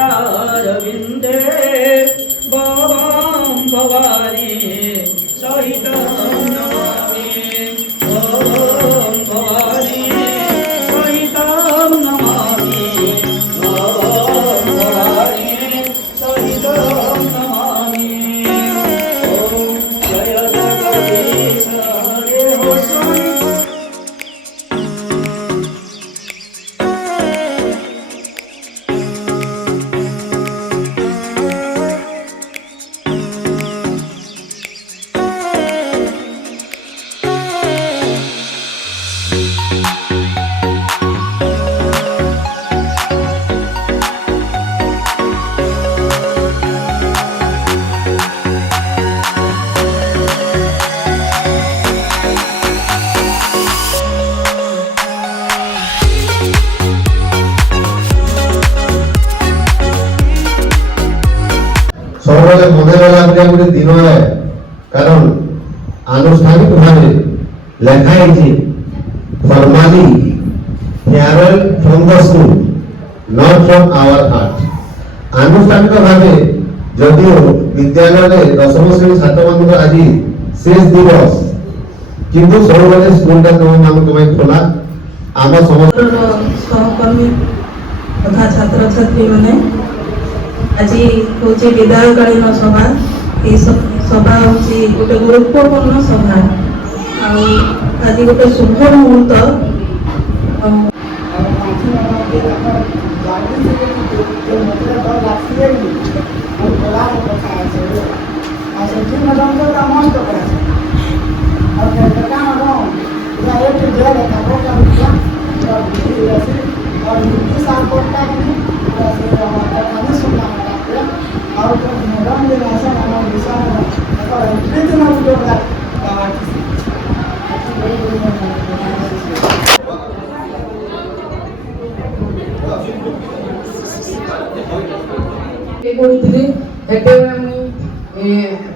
हृदयारविन्दे भवां भवानी सहितं नमामि ॐ भवानी सहितं नमामि ॐ भवानी सहितं नमामि ॐ जय जगदीश हरे हो सबले मने वाला गोटे दिन है कारण आनुष्ठानिक भाव लिखाई formally farewell from the school not from our heart आनुष्ठानिक भाव जदिओ विद्यालय दशम श्रेणी छात्र मान आज शेष दिवस किंतु सब स्कूल मान खोला आम समस्त सहकर्मी तथा छात्र छात्री मैंने आज हूँ विदायकालीन सभा ये सभा हूँ गोटे गुरुत्वपूर्ण सभा आज गोटे शुभ मुहूर्त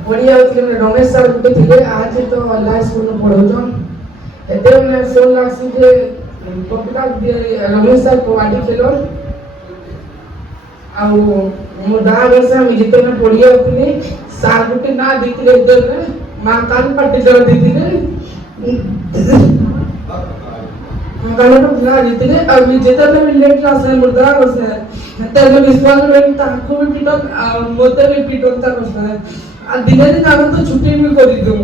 पढ़ी रमेश सर गुटे थे आज तो अल्लाह स्कूल में पढ़ाऊन एटे शोर लगसी जे रमेश सर कबाड़ी खेल मो दा वर्ष जिते पढ़ी आती सार गुटे ना देते माँ काल पार्टी जल देते ना देते और जिते लेट क्लास में मुर्दा बस विश्वास ताको भी पिटन मत भी पिटन तार बस आ दिने दिन आगे तो छुट्टी भी कर दूँ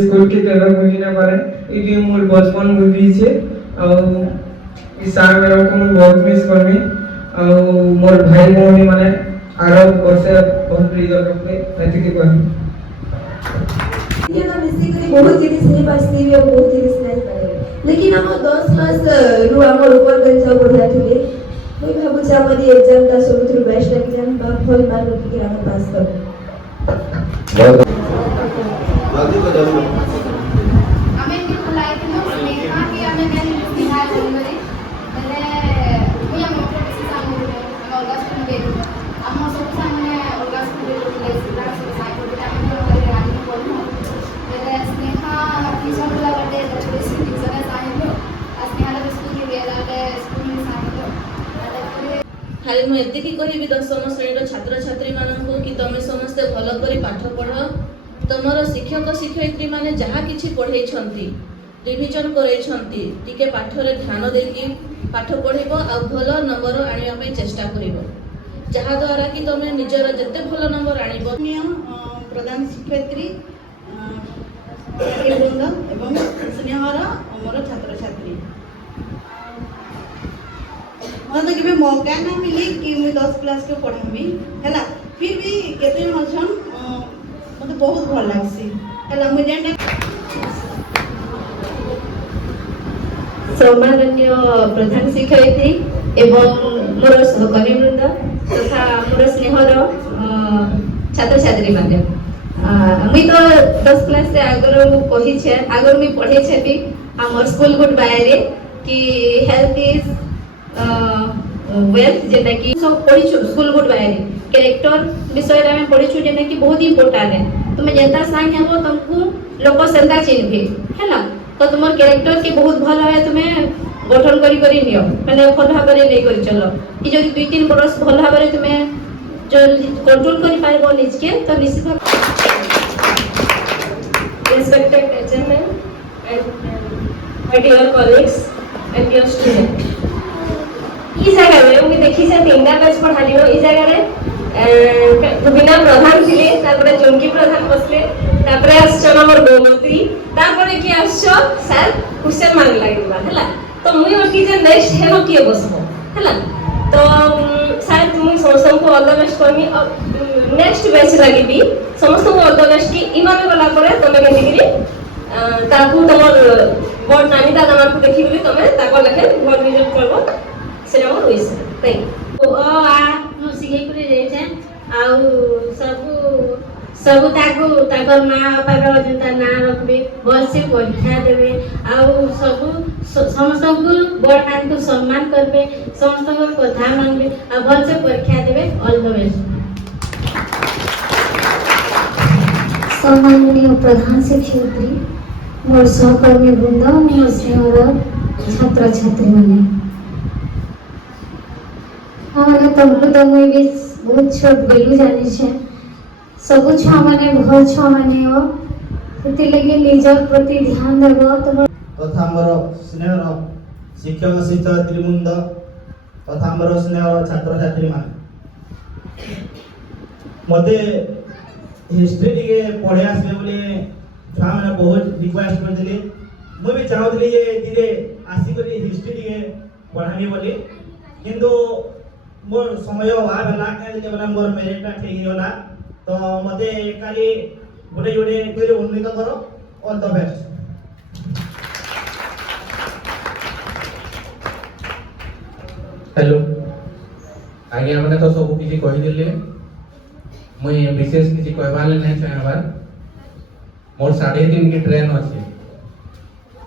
स्कूल की तरह भूली ना पारे ये मोर बचपन भूली छे और इस साल मेरा को मैं बहुत मिस करमी और मोर भाई भौणी माने आरो वर्षे बहुत रिजल्ट रखे ऐसे की कहमी ये ना मिस्टेक करी बहुत जिनिस नहीं पासती है बहुत जिनिस नहीं पाए लेकिन हम 10 क्लास रु हमर ऊपर गंजा पढ़ा थिले मुई भाबु जे हमर एग्जाम ता सबथुरु बेस्ट एग्जाम बा फल मार्क रखि हम पास कर जल्दी को जल्दी हमें भी बुलाए थे ना स्नेहा की हमें मैंने बिहार जनवरी मैंने मुझे मोटर किसी सामने हम अगस्त में गए हम सब सामने अगस्त में ले सिला से साइड पे हमने वाले रानी को बोलना मैंने स्नेहा टीचर वाला बर्थडे थोड़ी सी टीचर है साइड में स्नेहा ने स्कूल के वेला स्कूल में साइड खाली मु एतिकी कहबी दशम श्रेणी छात्र छात्री मानक कि तमे समस्ते भल करी पाठ पढ़ तमर शिक्षक शिक्षयित्री माने जहाँ किछि पढ़े रिविजन करे टिके पाठ रे ध्यान देकी पाठ पढ़िबो आ भल नंबर आनिया पे चेष्टा करिबो जहाँ द्वारा कि तमे निजर जते भल नंबर आनिबो प्रधान शिक्षयित्री वृंद एवं स्नेहर अमर छात्र छात्री मतलब कि मौका ना मिली कि मैं 10 क्लास के पढ़ाबी हैला फिर भी केते हसन मते बहुत भल लागसी हैला मुझे सम्माननीय प्रधान शिक्षयित्री एवं मोर सहकर्मी वृंद तथा मोर स्नेहर छात्र छात्री माने मुई तो 10 क्लास से आगर कही छे आगर मुई पढ़े छे भी हमर स्कूल गुड बाय रे कि हेल्थ इज वेल्थ जेटा कि सब पढ़िछु स्कूल गुड बारे कैरेक्टर विषय रे पढ़िछु जेटा कि बहुत इंपोर्टेंट है तुम जेता सांग हेबो तुमको लोक सेंता चिन्हबे हैला तो तुम कैरेक्टर के बहुत भल है तुम्हें गठन करी नियो माने भल भाव रे ले करी चलो कि जदि 2-3 बरस भल भाव रे तुम्हें जो कंट्रोल करि पारबो निज के तो निश्चित Respected gentlemen and my dear colleagues and dear students. ई जगह में मुझे देखी से 3टा बैच पढ़ाली हो ई जगह रे बिना प्रधान थिले तारपरे चुमकी प्रधान बसले तारपरे आछन हमर गोमती तारपरे की आछो सर क्वेश्चन मार्क लागिला हैला तो मुई ओटी जे नेक्स्ट हेनो किए बसबो हैला तो सर तुम समस्त को ऑल द बेस्ट करमी नेक्स्ट बैच लागि भी समस्त को ऑल द बेस्ट की इमाने वाला करे तमे के डिग्री ताकू तमर बड़ नानी दादा मार को देखि बोली तमे ताको लखे बड़ रिजल्ट करबो सेना मोर होइस थैंक ओ आ नो सिखै करे जाय छै सब ताको ताकर माँ बापा जनता ना रखबे भल से परीक्षा देबे आउ सब समस्त को बड़ मान को सम्मान करबे समस्त को कथा मानबे आ भल से परीक्षा देबे ऑल द बेस्ट सम्माननीय प्रधान शिक्षयित्री मोर सहकर्मी वृंद मोर स्नेहर छात्र छात्री माने हमने तमलु तो मुई भी बहुत छोट बेलू जानी छे सब छुआ माने भल छुआ माने हो सेति लगे निजर प्रति ध्यान देबो तो तथा हमर स्नेहर शिक्षक शिक्षयित्री वृंद तथा हमर स्नेहर छात्र छात्री माने मते हिस्ट्री टिके पढ़े आसबे बोले छुआ माने बहुत रिक्वेस्ट करथिले मु भी चाहूतली जे धीरे आसी करी हिस्ट्री टिके पढ़ानी बोली किंतु मोर समय अभाव होला काहे जे मोर मेरिटटा ठीक होला तो मते काली गोटे जोडे कोइ उन्नत करो ऑल द बेस्ट हेलो आगे हमने तो सब किसी कहि दिले मुई विशेष किसी कहबार नहीं चाहबार मोर 3:30 की ट्रेन अच्छे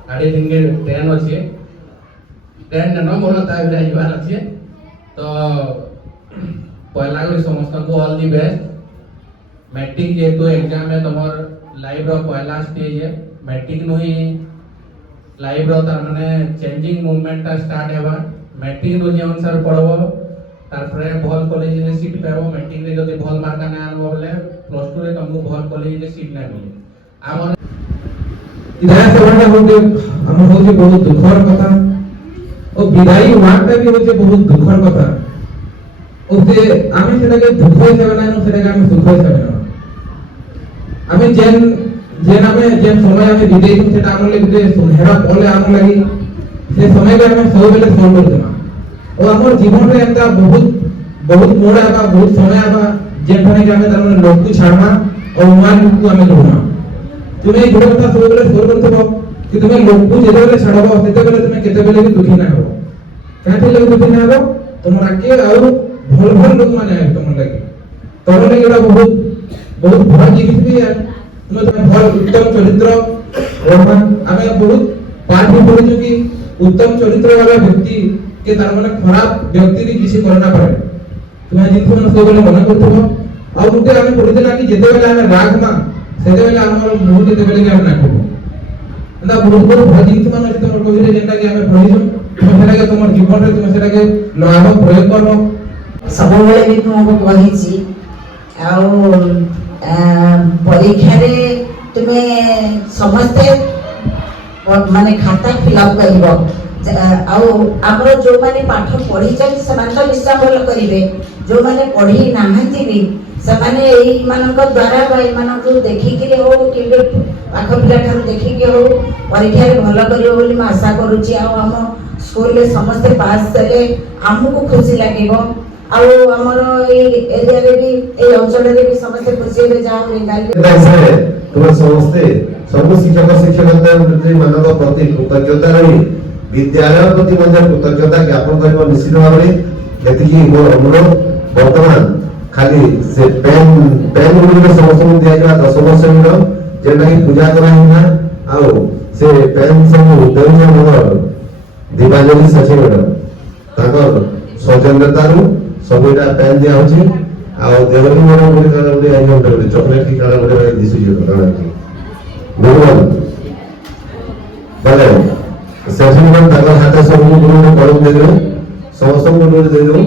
3:30 की ट्रेन अच्छे ट्रेन न मोर ताइ जाइबार अच्छे तो पहला करी समस्त को ऑल दी बेस्ट मैट्रिक जेतु एग्जाम है तमर लाइफ रो पहला स्टेज है मैट्रिक नु ही लाइफ रो तार माने चेंजिंग मूवमेंट ता स्टार्ट हेबा मैट्रिक नु जे अनुसार पढ़बो तार परे भल कॉलेज रे सीट पाबो मैट्रिक रे जदी भल मार्क ना आनबो बोले प्लस 2 रे तुमको भल कॉलेज रे सीट ना मिले हमर विधायक सभा होते हम होते बहुत दुखर कथा और विदाई वार्ता भी होते बहुत दुखर कथा ओते आमे सेटा के दुख हिसाब ना सेटा के आमे सुख हिसाब ना आमे जेन आमे जेन समय आमे विदाई तुम सेटा आमे लेते सुनहेरा पले आमे लागि से समय के आमे सब बेले फोन करते और हमर जीवन रे एंता बहुत मोड़ आबा बहुत समय आबा जेन थाने के आमे तार लोग को छाड़मा और मान को आमे लोना तुम्हें गुड कथा सब बेले फोन करते कि तुम्हें लोग को जेते बेले छाड़बो सेते बेले तुम्हें केते बेले भी दुखी ना हो काहे लगे दुखी ना हो तुम आके आउ भल भल लोग माने तुम लगे तोर लगे एटा बहुत भल जिनिस भी है तुम भल उत्तम चरित्र और हमें बहुत पाठ भी पढ़िछु कि उत्तम चरित्र वाला व्यक्ति के तार माने खराब व्यक्ति भी किसी करना पारे तुम्हें जिन मन सब बेले मन करथबो आ उते हमें पढ़ि देला कि जेते बेले हमें राग मा सेते बेले हमर मुंह जेते बेले हम ना कहबो ना बहुत भल जिनिस मान अछि तुम कहिरे जेंटा कि हमें पढ़िछु तुम सेटा के तुम जीवन रे तुम सेटा के लाभ प्रयोग करो सबुबले भी तुमको कहिछि आउ परीक्षा रे तुमे समस्ते माने खाता फिलअप करिवो आउ हमरो जो माने पाठ पढ़ी चल समान तो निश्चय बोल करिवे जो माने पढ़ी नाहंती भी समाने एई मानक द्वारा भाई मानक देखि के हो कि पाख पिला ठार देखि के हो परीक्षा रे भलो करियो बोली म आशा करूची आ हम स्कूल रे समस्त पास करे हमको खुशी लागिवो आउ हमर ए एरिया रे भी ए अंचल रे भी समस्त खुशी रे जाओ रिगाल तुम समस्ते सब शिक्षक शिक्षकता मानक प्रति कृतज्ञता रही विद्यालय प्रति मध्य कृतज्ञता ज्ञापन करबो निश्चित भाव रे जति मोर अनुरोध वर्तमान खाली से पेन गुडी समस्त को दिया गया 10 वर्ष रो जेना की पूजा करा हिना आउ से पेन सब देउया मोर दीपावली सचिव रो ताकर ସୌଜନ୍ୟତାରୁ ସବୁ ଏଇଟା ପେନ୍ ଦିଆ ହଉଛି ଆଉ ଦେବରୀ ମୋର ଗୋଟେ କାରଣ ଗୋଟେ ଆଇଟମ ଗୋଟେ ଚକଲେଟ କି କାରଣ ଗୋଟେ ଦିଶୁଛି କାରଣ କି ବୁଝିପାରିଲ ବୋଲେ ସେଠି ତାଙ୍କର ହାତ ସବୁ ଗୋଟେ ଦେଇଦେବୁ ସମସ୍ତଙ୍କୁ ଗୋଟେ ଦେଇଦେବୁ